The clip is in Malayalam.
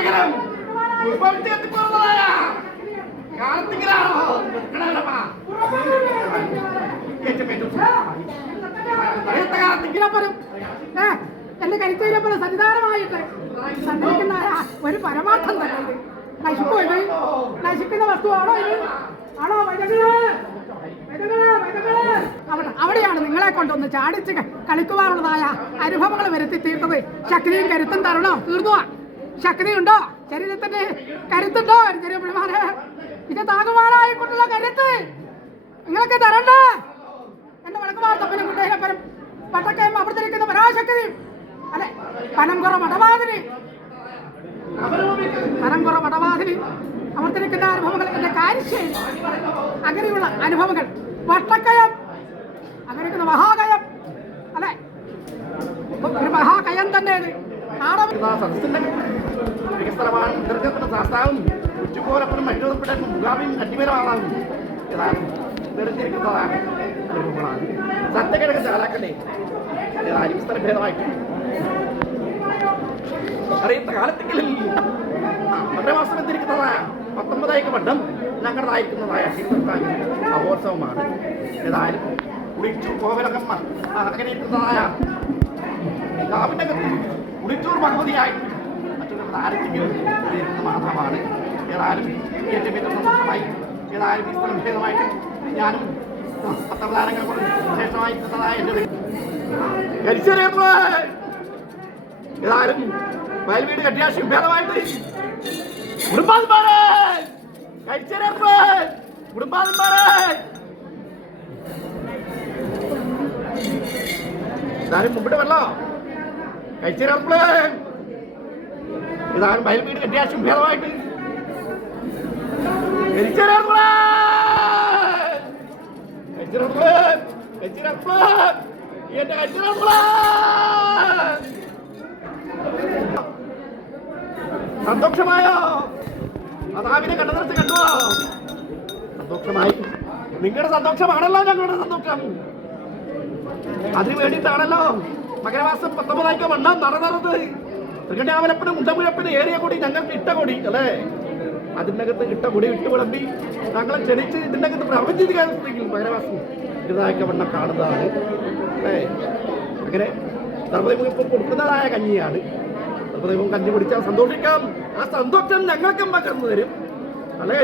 എന്തെങ്കിലും എത്തിപ്പോകുന്നതായ കാലത്തിലാണോ എന്റെ കരുത്തേരെ പോലെ സന്നിധാനമായിട്ട് സഞ്ചരിക്കുന്ന ഒരു പരമാർത്ഥം തന്നെ നശിപ്പോ ഇത് നശിക്കുന്ന വസ്തുവാണോ ഇത് ആണോ അവിടെയാണ് നിങ്ങളെ കൊണ്ടൊന്ന് ചാടിച്ച് കളിക്കുവാനുള്ളതായ അനുഭവങ്ങൾ വരുത്തി തീർത്തത്. ശക്തിയും കരുത്തും തരണോ? തീർന്നു. ശക്തിയുണ്ടോ? ശരീരത്തിന്റെ കരുത്തുണ്ടോ? ചെറിയമാരെ ഇത് താങ്ങുമാറായിക്കൊണ്ടുള്ള കരുത്ത് നിങ്ങൾക്ക് തരണ്ടേ? എന്റെ വടക്കുമാർ തപ്പനും കുട്ടേനപ്പനും പട്ടക്കയും അപ്പുറത്തിരിക്കുന്ന പരാശക്തിയും അല്ലെ പനംകുറ മടവാതിന് അവർത്തിരിക്കുന്ന അനുഭവങ്ങൾ എന്റെ കാര്യശേഷി അങ്ങനെയുള്ള അനുഭവങ്ങൾ വട്ടക്കയം അങ്ങനെയുള്ള മഹാകയം അല്ലെ ഒരു മഹാകയം തന്നെ ശാസ്താവും ഉച്ചപോലപ്പനും മറ്റൊന്നും മുഖാമിയും അന്യമരമാകും നിറഞ്ഞിരിക്കുന്നതാണ് അനുഭവങ്ങളാണ്. സത്യകിഴക്ക് ചാലാക്കല്ലേ അരിസ്ഥല ഭേദമായിട്ട് അറിയുന്ന കാലത്തെങ്കിലും വളരെ മാസം എന്നിരിക്കുന്നതായ 19 വട്ടം ഞങ്ങളുടേതായിരിക്കുന്നതായ മഹോത്സവമാണ്. ഏതായാലും കുടിച്ചൂർ കോവിലകമ്മ അങ്ങനെ ഇരിക്കുന്നതായ കാവിനകത്ത് കുടിച്ചൂർ ഭഗവതിയായിട്ട് മറ്റുള്ള ആരെങ്കിലും ഇരിക്കുന്ന മാധവമാണ്. ഏതായാലും ഏറ്റവും ഏറ്റവും സന്തോഷമായി ഏതായാലും ഈ സ്ഥലം ഭേദമായിട്ട് ഞാനും പത്തവതാരങ്ങൾ കൊണ്ട് വിശേഷമായിരിക്കുന്നതായ എൻ്റെ ഏതായാലും വയൽവീട് കട്ടിയാശം ഭേദമായിട്ട് ഇതാരും മുമ്പിട്ട് വല്ലോ കഴിച്ചേർപ്പളേ ഇതാണ് വയൽവീട് കട്ടിയാശം ഭേദമായിട്ട് സന്തോഷമായോ? അതാവിനെ കണ്ടു കണ്ടുവോ? സന്തോഷമായി. നിങ്ങളുടെ സന്തോഷമാണല്ലോ ഞങ്ങളുടെ സന്തോഷം. അതിനു വേണ്ടിയിട്ടാണല്ലോ മകരമാസം 19 വണ്ണം നടന്നത്. തൃക്കണ്യാവലപ്പനും മുണ്ടമുഴപ്പിനും ഏറിയ കൊടി ഞങ്ങൾക്ക് ഇട്ട കൊടി അല്ലേ? അതിനകത്ത് ഇട്ട കൊടി ഇട്ട് വിളമ്പി ഞങ്ങളെ ക്ഷണിച്ച് ഇതിനകത്ത് പ്രവചിക്കുകയാണെങ്കിൽ മകരമാസം ഇതായ വണ്ണം കാണുന്നതാണ് അല്ലേ? അങ്ങനെ സർവ്വദൈവം ഇപ്പം കൊടുക്കുന്നതായ കഞ്ഞിയാണ്. സർവ്വദൈവം കഞ്ഞി കുടിച്ചാൽ സന്തോഷിക്കാം. ആ സന്തോഷം ഞങ്ങൾക്കും പകർന്നു തരും അല്ലേ?